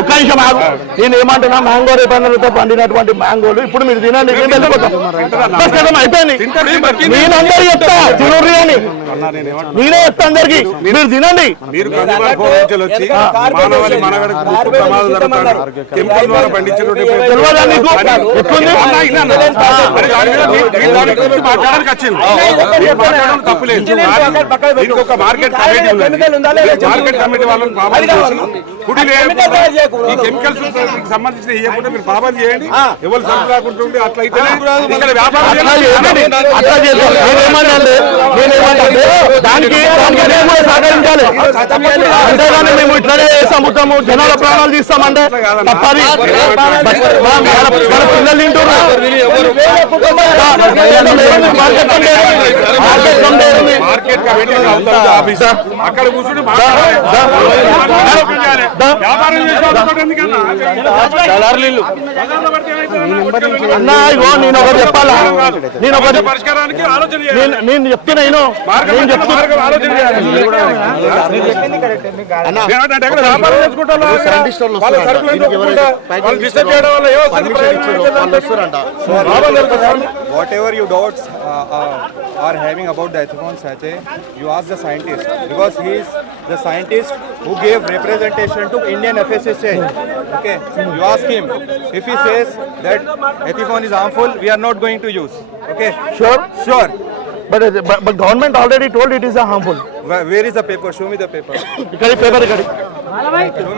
ఒక్క నిమిషం ఆగు. నేను ఏమంటున్నా, మ్యాంగో రిఫైనరీతో పండినటువంటి మ్యాంగోలు ఇప్పుడు మీరు తినండి, నేను వెళ్ళిపోతాం. అయిపోయింది. నేను అందరు చెప్తా తినూరి అని, నేనే చెప్తా అందరికి, మీరు తినండి. తెలియదా నీకు? ఎట్లుంది మార్కెట్ కమిటీ వాళ్ళని కెమికల్స్ సంబంధించిన ఇవ్వకుండా మీరు బాబాలు చేయండి. ఎవరు సరుకు రాకుంటుంటే అట్లయితే దానికి సహకరించాలి. అంతేగాని మేము ఇట్లనే సముద్రము జనాల ప్రాణాలు తీస్తామంటే తప్పది. పిల్లలు తింటున్నారు. అక్కడ కూర్చుని అన్నా ఇగో నేను ఒకటి చెప్పాలా, నేను ఒకటి పరిష్కారానికి ఆలోచన నేను చెప్తున్నా, నేను whatever you doubts are having about the ethicon sachet, you ask the scientist, because he is the scientist who gave representation to Indian FSSAI. Okay, you ask him. If he says that ethicon is harmful, we are not going to use. Okay, sure. But government already told it is a harmful. Where is the paper? Show me the paper. Show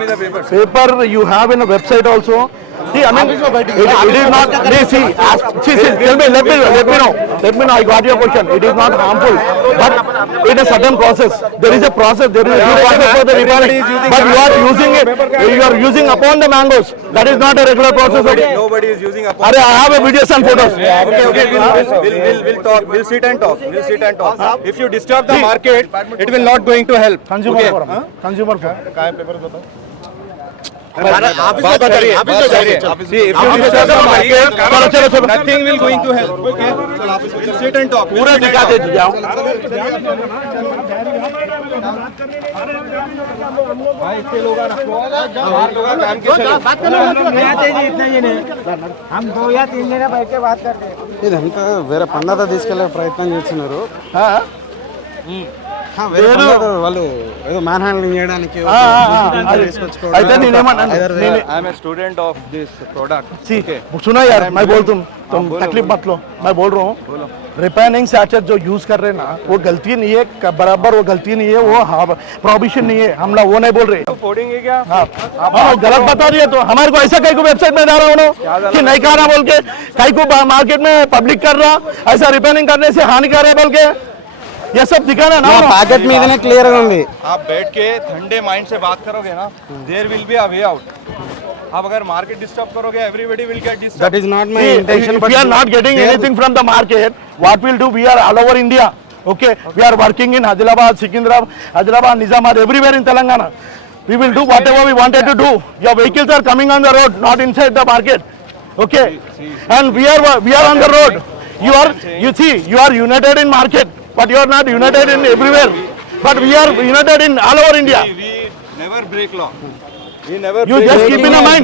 me the paper. Paper you have in a website also. See, I mean, it is not. See, tell me, let me know. I got your question. It is not harmful, but in a certain process. There is a process. There is a due process for the refining. But you are using it. You are using upon the mangoes. That is not a regular process. Nobody is using upon. I have a videos and photos. Okay. We'll talk. We'll sit and talk. If you disturb the market, it will not going to help. Consumer forum. Consumer forum. See, if you disturb the market, nothing will going to help. Okay, we'll sit and talk. पूरा दिखा दे दिया हम 2 या 3 जने बैठ के बात करते हैं. ఇదంతా వేరే పండగ తీసుకెళ్లే ప్రయత్నం చేస్తున్నారు. వాళ్ళు ఏదో మ్యాన్ హ్యాండ్లింగ్ చేయడానికి I'm a student of this product. सुना यार, मैं बोलता हूँ, तुम तकलीफ मत लो, मैं बोल रहा हूँ. रिफाइनिंग सैचेट जो यूज कर रहे हैं ना, वो गलती नहीं है, बराबर वो गलती नहीं है, वो प्रोहिबिशन नहीं है. हम लोग वो नहीं बोल रहे. फोड़ेंगे क्या? हाँ, गलत बता रही है. तो हमारे को ऐसा कहीं को वेबसाइट में डाला उन्होंने कि नहीं कहा बोल के, कहीं को मार्केट में पब्लिक कर रहा ऐसा रिफाइनिंग करने से हानिकारक बोल के ये सब दिखाना ना. ప్యాకెట్ మీదనే క్లియర్ గా ఉంది. आप बैठ के ठंडे माइंड से बात करोगे ना, there will be a way out. आप अगर मार्केट डिस्टर्ब करोगे, everybody will get disturb. That is not my intention. If we are not getting anything from the market, what we'll do? We are all over India. Okay, we are working in Adilabad, Hyderabad, Nizamabad, everywhere in Telangana. We will do whatever we wanted to do. Your vehicles are coming on the road, not inside the market. Okay, and we are on the road. You are united in market, but you are not united in everywhere. But we are united in all over India. We never break law. We never. You just keep in mind.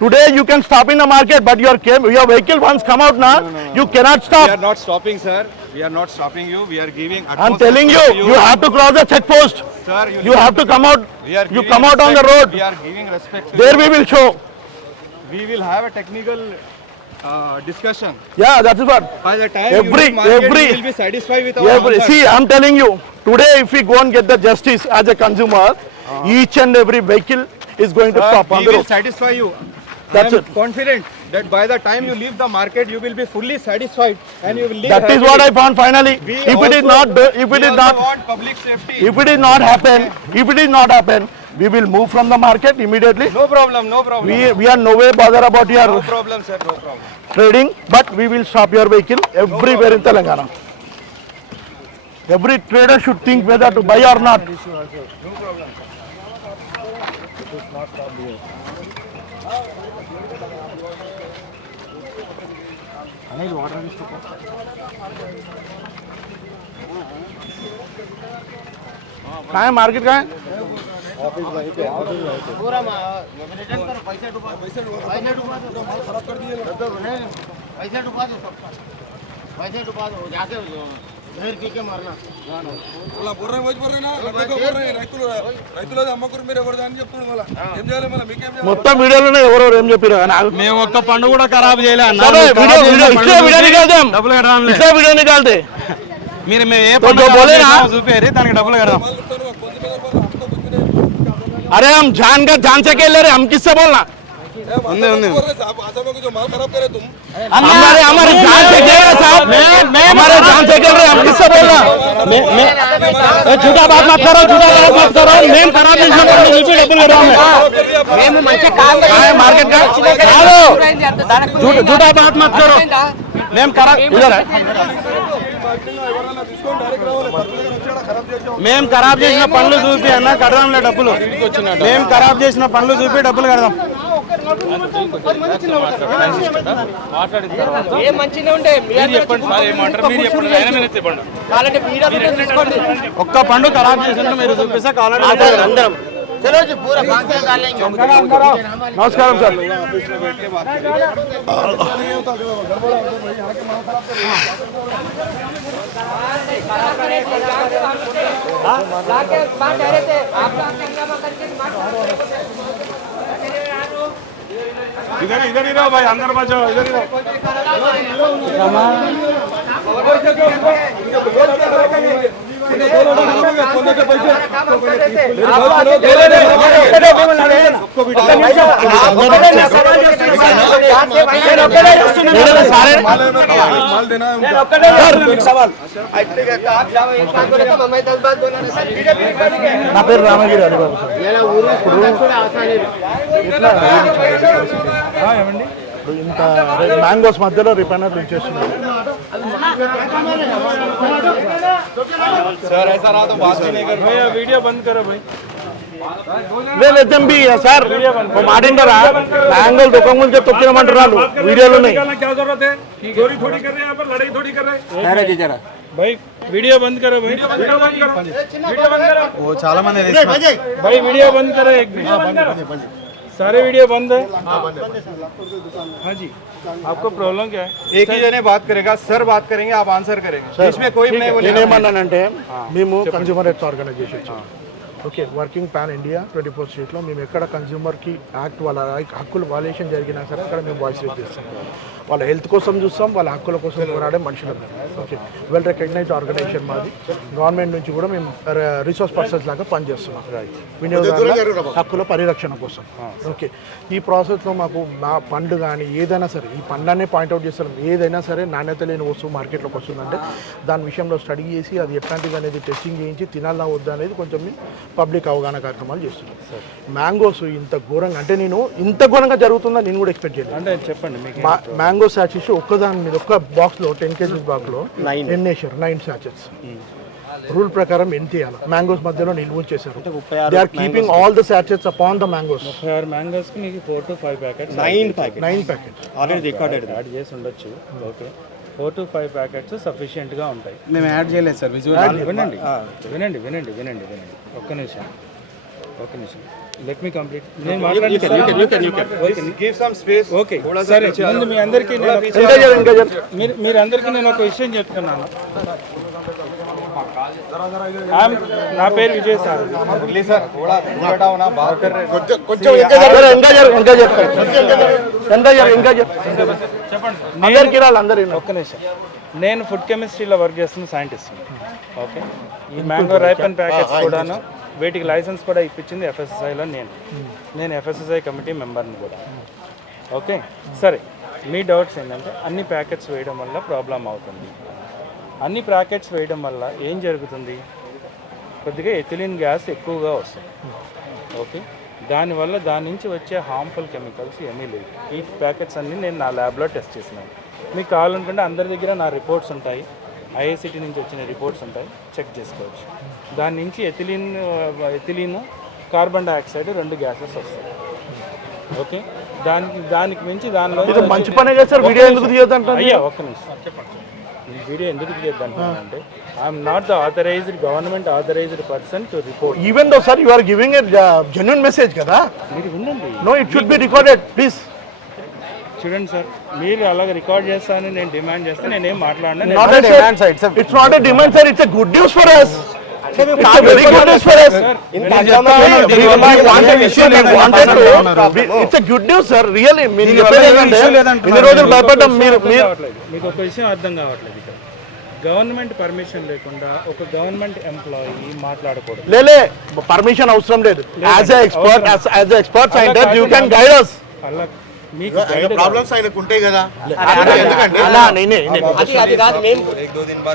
Today you can stop in the market, but your vehicle once come out now, you cannot stop. We are not stopping, sir. We are not stopping you. We are giving. I'm telling you, you have to cross the check post. Sir, you have to come out. You come out on the road. We are giving respect. There we will show. We will have a technical discussion. Yeah, that is what. By the time you will be satisfied with our answer. See, I'm telling you, today if we go and get the justice as a consumer, each and every vehicle is going to stop on the road. We will satisfy you. That's it. Confident that by the time you leave the market, you will be fully satisfied and you will leave. That is what I found finally. If it is not public safety. If it is not happen, we will move from the market immediately. No problem. We are no way bother about your No problem, sir. No problem. trading, but we will stop your vehicle everywhere in Telangana. Every trader should think whether to buy or not. No problem. कहाँ है market, कहाँ है? మొత్తం వీడియోలోనే ఎవరెవరు ఏం చెప్పారు మేము ఒక్క పండు కూడా ఖరాబ్ చేయలే అన్న. వీడియో నికాల్తే మీరు మేము ఏ तो పండు जो बोले ना, చూపేరి దానికి డబ్బులు కడదాం. अरे हम जानकर जान से खेल रहे हम किससे बोलना ఉంది ఉంది हमारे हमारे जान से खेल रहे साहब हमारे जान से खेल रहे हम किससे बोलना झूठा बात मत करो मेन खराब डबल मार्केट का झूठा बात मत करो मेम खराब इधर है మేము ఖరాబ్ చేసిన పనులు చూపి అన్న కడదాంలే డబ్బులు. మేము ఖరాబ్ చేసిన పనులు చూపి డబ్బులు కడదాం. ఒక్క పండు ఖరాబ్ చేసినట్టు మీరు చూపిస్తే కావాలంటే అందరం. నమస్కారం సార్ इधर इधर ही रहो भाई, अंदर बचो, इधर ही रहो। నా పేరు రామగిరి హరిబాబు ఇప్పుడు ఇంత మ్యాంగోస్ మధ్యలో రిఫైనర్లు ఇచ్చేస్తున్నారు सर ऐसा रहा तो बात ही नहीं कर भैया वीडियो बंद करो भाई। సార్ మాట వింటారా మ్యాంగోలు దుఃఖం గురించి తొక్కినమంటున్నారు వీడియోలు ఉన్నాయి क्या जरूरत है? चोरी थोड़ी कर रहे हैं यहाँ पर, लड़ाई थोड़ी कर रहे हैं भाई। वीडियो बंद करो भाई, वीडियो बंद करो, वीडियो बंद करो చాలా మంది भाई, वीडियो बंद करो एक मिनट। सारे वीडियो बंद है। हाँ जी, आपको प्रॉब्लम क्या है? एक ही जने बात करेगा, सर बात करेंगे, आप आंसर करेंगे, इसमें कोई नहीं बोलेगा। నేనేమన్నానంటే మేము consumer rights organisation okay working pan India 24 స్టేట్లో మేము ఎక్కడ కన్జ్యూమర్కి యాక్ట్ వాళ్ళ హక్కులు వాల్యుయేషన్ జరిగినా సరే అక్కడ మేము వాయిస్ రేస్ చేస్తాం వాళ్ళ హెల్త్ కోసం చూస్తాం వాళ్ళ హక్కుల కోసం పోరాడే మనుషులు ఓకే వెల్ రికగ్నైజ్డ్ ఆర్గనైజేషన్ మాది గవర్నమెంట్ నుంచి కూడా మేము రిసోర్స్ పర్సన్స్ లాగా పనిచేస్తున్నాం వినియోగదారుల హక్కుల పరిరక్షణ కోసం ఓకే ఈ ప్రాసెస్లో మాకు మా పండు కానీ ఏదైనా సరే ఈ పండునే పాయింట్అవుట్ చేస్తాం ఏదైనా సరే నాణ్యత లేని వస్తువు మార్కెట్లోకి వస్తుందంటే దాని విషయంలో స్టడీ చేసి అది ఎట్లాంటిది అనేది టెస్టింగ్ చేయించి తినాలా వద్దా అనేది కొంచెం పబ్లిక్ అవగాహన కార్యక్రమాలు చేస్తున్నాం మ్యాంగోస్ ఇంత ఘోరంగా అంటే నేను ఇంత ఘోరంగా జరుగుతుందని నేను కూడా ఎక్స్పెక్ట్ చేయలేదు అంటే చెప్పండి మీకు మ్యాంగో సాచెస్ ఒక్కదాని మీద ఒక్క బాక్స్లో 10 kg బాక్స్లో 9 సాచెస్ రూల్ ప్రకారం ఎంత చేయాలి మ్యాంగోస్ మధ్యలో నిల్వ ఉంచేశారు they are keeping all the సాచెస్ అపాన్ ద మ్యాంగోస్ 36 మ్యాంగోస్ కి మీకు 4 to 5 packets 9 packets already recorded add చేసి ఉండొచ్చు ఓకే 4 to 5 ప్యాకెట్స్ సఫిషియెంట్ గా ఉంటాయి మేము యాడ్ చేయలేదు సార్ విజువల్ వినండి వినండి వినండి వినండి వినండి ఒక్క నిమిషం లెట్ మీ కంప్లీట్ నేను Give some space. ఓకే సరే ముందు మీ అందరికీ మీరు అందరికీ నేను ఒక విషయం చెప్తున్నాను నా పేరు విజయ్ సార్ प्लीज सर थोड़ा हटाओ ना, बात कर रहे हैं। ఒక్క నిమిషం నేను ఫుడ్ కెమిస్ట్రీలో వర్క్ చేస్తున్న సైంటిస్ట్ ఓకే ఈ మ్యాంగో రైపన్ ప్యాకెట్స్ కూడాను వీటికి లైసెన్స్ కూడా ఇప్పించింది ఎఫ్ఎస్ఎస్ఐలో నేను ఎఫ్ఎస్ఎస్ఐ కమిటీ మెంబర్ని కూడా ఓకే సరే మీ డౌట్స్ ఏంటంటే అన్ని ప్యాకెట్స్ వేయడం వల్ల ప్రాబ్లం అవుతుంది అన్ని ప్యాకెట్స్ వేయడం వల్ల ఏం జరుగుతుంది కొద్దిగా ఎథిలిన్ గ్యాస్ ఎక్కువగా వస్తుంది ఓకే దానివల్ల దాని నుంచి వచ్చే హార్మ్ఫుల్ కెమికల్స్ ఏమీ లేవు ఈ ప్యాకెట్స్ అన్నీ నేను నా ల్యాబ్లో టెస్ట్ చేసినాను మీకు కావాలనుకుంటే అందరి దగ్గర నా రిపోర్ట్స్ ఉంటాయి ఐఐసిటీ నుంచి వచ్చిన రిపోర్ట్స్ ఉంటాయి చెక్ చేసుకోవచ్చు దాని నుంచి ఎథిలిన్ కార్బన్ డైఆక్సైడ్ 2 గ్యాసెస్ వస్తాయి ఓకే దానికి మించి దానిలో మంచి పనే కదా సార్ వీడియో ఎందుకు తీయొద్దంటారు అయ్యా ఒక్క నిమిషం చెప్పండి వీడియో ఎందుకు తీయద్దంటే I'm not the authorised government authorised person to report. Even though sir you are giving a genuine message కదా. మీరు వినండి. No, it should be recorded please. చూడండి సార్, మీరు అలాగే రికార్డ్ చేస్తానని నేను డిమాండ్ చేస్తే నేనేం మాట్లాడినా It's not a demand, sir. It's a good news for us. It's a very good news for us. It's a good news, sir. Really. ఇన్ని రోజులు భయపడ్డాం. మీకు ఒక విషయం అర్థం కావట్లేదు. ఇక్కడ గవర్నమెంట్ పర్మిషన్ లేకుండా ఒక గవర్నమెంట్ ఎంప్లాయీ మాట్లాడకూడదు. లేలే, పర్మిషన్ అవసరం లేదు. As a expert scientist you can guide us. అలా మీకు ప్రాబ్లమ్స్ ఆయనకు ఉంటాయి కదా.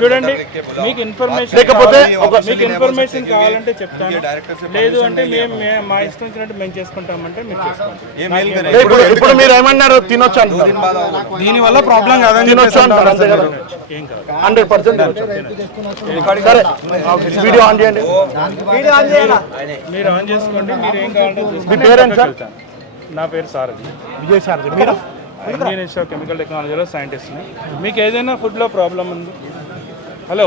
చూడండి, మీకు ఇన్ఫర్మేషన్ లేకపోతే మీకు ఇన్ఫర్మేషన్ కావాలంటే చెప్తాను, లేదు అంటే మేము మా ఇష్టం వచ్చినట్టు మేము చేసుకుంటామంటే మీరు చేసుకోండి. ఇప్పుడు మీరు ఏమన్నారు? తినొచ్చు అంటున్నారు. దీని వల్ల ప్రాబ్లం కాదని తినొచ్చు అంటారు అంతే కదా. ఏం కాదు. 100% సరే. వీడియో ఆన్ చేయండి. మీరు ఆన్ చేసుకోండి. మీరు ఏం కావాలంటే మీ పేరెంట్ సార్? నా పేరు సారథి, విజయ్ సారథి. మీరు? ఇండియన్ ఇన్స్టిట్యూట్ ఆఫ్ కెమికల్ టెక్నాలజీలో సైంటిస్ట్ని. మీకు ఏదైనా ఫుడ్లో ప్రాబ్లం ఉంది? హలో,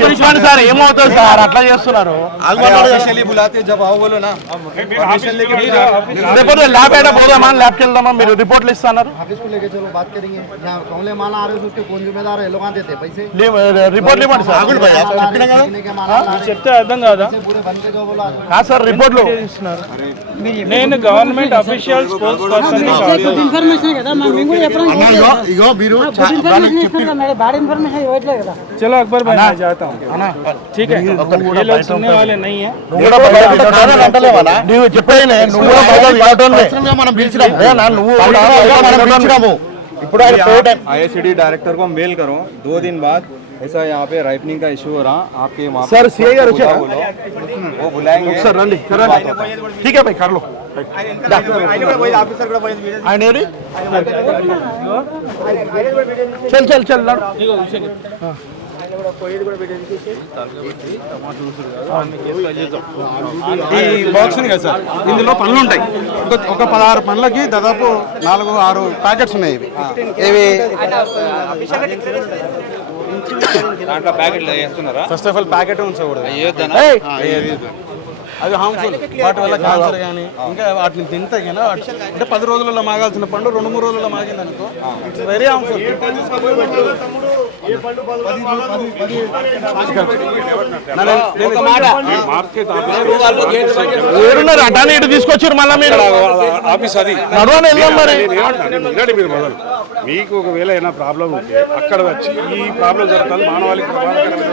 చెప్పండి సార్, ఏమవుతుంది సార్ అట్లా చేస్తున్నారు? లేకపోతే ల్యాబ్ ఏడా పోదామా, ల్యాబ్కి వెళ్దామా? మీరు రిపోర్ట్లు ఇస్తున్నారు. రిపోర్ట్లు ఇవ్వండి సార్. చెప్తే అర్థం కాదా? సార్ రిపోర్ట్లు ఇస్తున్నారు. నేను గవర్నమెంట్ అఫీషియల్ స్పోక్స్ పర్సన్. चलो अकबर भाई मैं जाता हूँ. ठीक है, ये लोग सुनने वाले नहीं है. నువ్వు చెప్పేది ఇప్పుడు ISCD डायरेक्टर को मेल करो 2 दिन बाद ऐसा यहाँ पे राइपनिंग का इशू हो रहा आपके वहाँ सर सीए गाరు वो बुलाएंगे सर రండి. ठीक है भाई कर लो. ఆయన ఏడి? చల్ చల్ చల్ ఈ బాక్స్ కదా సార్, ఇందులో పనులు ఉంటాయి. ఒక 16 పనులకి దాదాపు 4-6 ప్యాకెట్స్ ఉన్నాయి. ఇవి దాంట్లో ప్యాకెట్లు వేస్తున్నారా? ఫస్ట్ ఆఫ్ ఆల్ ప్యాకెట్ ఉంచకూడదు. అవి హార్మ్ఫుల్. వాటి వల్ల క్యాన్సర్ కానీ ఇంకా వాటిని తింటే కానీ అంటే 10 రోజులలో మాగాల్సిన పండు 2-3 రోజుల్లో మాగింది అనుకో, ఇట్స్ వెరీ హార్మ్ఫుల్. ఏడున్నారు అటానే ఇటు తీసుకొచ్చారు మళ్ళీ మీరు ఆఫీస్ అది నడవని వెళ్దాం మరి. వినండి మీరు మొదలు. మీకు ఒకవేళ ఏమైనా ప్రాబ్లం ఉంటే అక్కడ వచ్చి ఈ ప్రాబ్లం జరుగుతుంది, మానవాళికి ప్రమాదకరమైన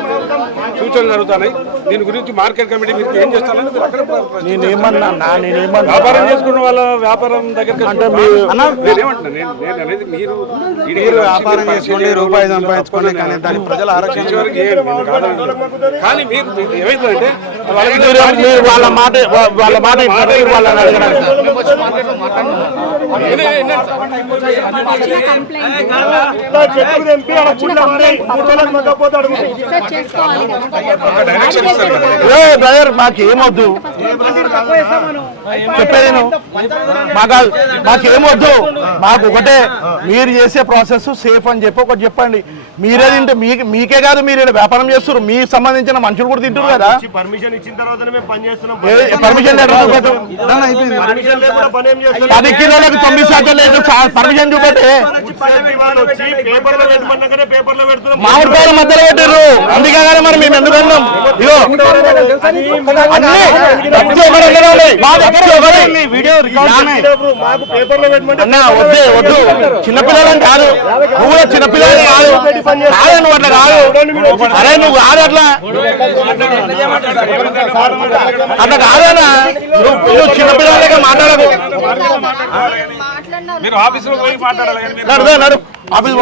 సూచనలు జరుగుతున్నాయి, దీని గురించి మార్కెట్ కమిటీ మీరు ఏం చేస్తారని మీరు అక్కడ నేనేమన్నా వ్యాపారం చేసుకున్న వాళ్ళ వ్యాపారం దగ్గర అంటే నేనేమంటున్నా, నేను అనేది మీరు వ్యాపారం చేసుకోండి, రూపాయి సంపాదించుకోండి, కానీ దాని ప్రజల ఆరోగ్యం కానీ మీరు ఏమైతుందంటే వాళ్ళ మాట వాళ్ళని అడగడానికి డ్రైవర్ మాకేమొద్దు చెప్పేది మాకేమొద్దు. మాకు ఒకటే, మీరు చేసే ప్రాసెస్ సేఫ్ అని చెప్పి ఒకటి చెప్పండి. మీరే తింటే మీకే కాదు, మీరు వ్యాపారం చేస్తారు, మీకు సంబంధించిన మనుషులు కూడా తింటారు కదా. పర్మిషన్ ఇచ్చిన తర్వాత మేము పని చేస్తున్నాం. పర్మిషన్ లేదు, 10 కిలోలకు 9 శాతం లేదు. పర్మిషన్ చూపెట్టే మామిడికాయల మధ్యలో పెట్టారు, అందుకే కానీ మరి మేము ఎందుకు అన్నాం? ఇగో అన్నా వద్దే వద్దు, చిన్నపిల్లలని కాదు, నువ్వు కూడా చిన్నపిల్లలని కాదు, కాదు నువ్వు అట్లా కాదు, అరే నువ్వు కాదు అట్లా అట్లా కాదన్నా, నువ్వు చిన్నపిల్లలగా మాట్లాడకు. మీరు ఆఫీసులో పోయి మాట్లాడాలి. నడు ఆఫీస్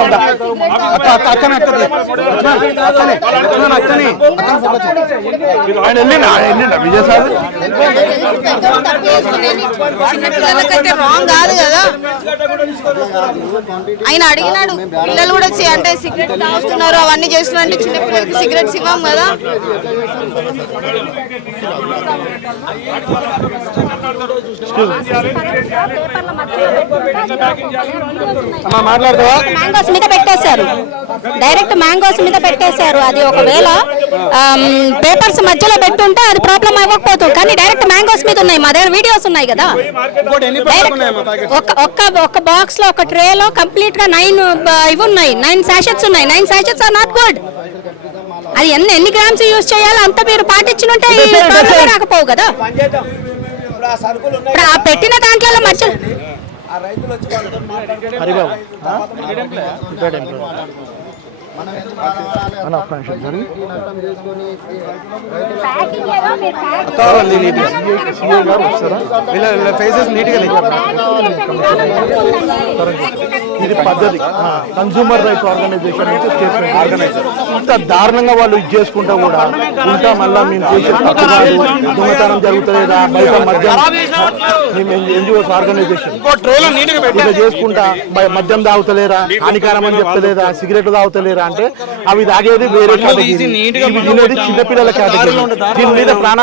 ఆయన వెళ్ళిండా విజయ్ సార్? చిన్నపిల్లలకైతే రాంగ్ కాదు కదా. ఆయన అడిగినాడు, పిల్లలు కూడా అంటే సిగరెట్ తాగుతున్నారు అవన్నీ చేస్తున్నారు అంటే చిన్నపిల్లలకి సిగరెట్స్ ఇవ్వం కదా. మాట్లాడతావా? మ్యాంగోస్ మీద పెట్టేశారు, డైరెక్ట్ మ్యాంగోస్ మీద పెట్టేశారు. అది ఒకవేళ పేపర్స్ మధ్యలో పెట్టుంటే అది ప్రాబ్లం అవ్వకపోతుంది, కానీ డైరెక్ట్ మ్యాంగోస్ మీద ఉన్నాయి. మా దగ్గర వీడియోస్ ఉన్నాయి కదా. ఇంకోటి ఎన్ని ప్యాకెట్లు ఉన్నాయమ్మా ప్యాకెట్? ఒక బాక్స్ లో ఒక ట్రే లో కంప్లీట్ గా 9 ఇవి ఉన్నాయి, 9 సాషెట్స్ ఉన్నాయి. 9 సాషెట్స్ ఆర్ నాట్ గుడ్. అది ఎన్ని గ్రామ్స్ యూజ్ చేయాలో అంత మీరు పాటించుంటే ఈ ప్రాబ్లం రాకపోవు కదా. ఇప్పుడు ఆ పెట్టిన దాంట్లో మధ్యలో హరిబాబు రిటైర్డ్ ఎంప్లాయీ అన్న ఒక్క నిమిషం జరిగి సిఐ గారు వస్తారా? వీళ్ళ ఫేసెస్ నీట్గా ఇది పద్ధతి. కన్స్యూమర్ రైట్స్ ఆర్గనైజేషన్ నుంచి స్టేట్మెంట్ ఆర్గనైజర్ ఇంత దారుణంగా వాళ్ళు ఇది చేసుకుంటా కూడా ఉంటా మళ్ళీ మేము చేసే తప్పు కాదు, దొంగతనం జరుగుతుందా బయట మద్యం, మేము ఎన్జిఓస్ ఆర్గనైజేషన్ ఇట్లా చేసుకుంటా మద్యం తాగుతలేరా, హానికారం అని చెప్తలేదా, సిగరెట్ తాగుతలేరా అంటే అవి తాగేది వేరే కేటగిరీ, ఇవి తినేది చిన్నపిల్లల కేటగిరీ. దీని మీద ప్రాణ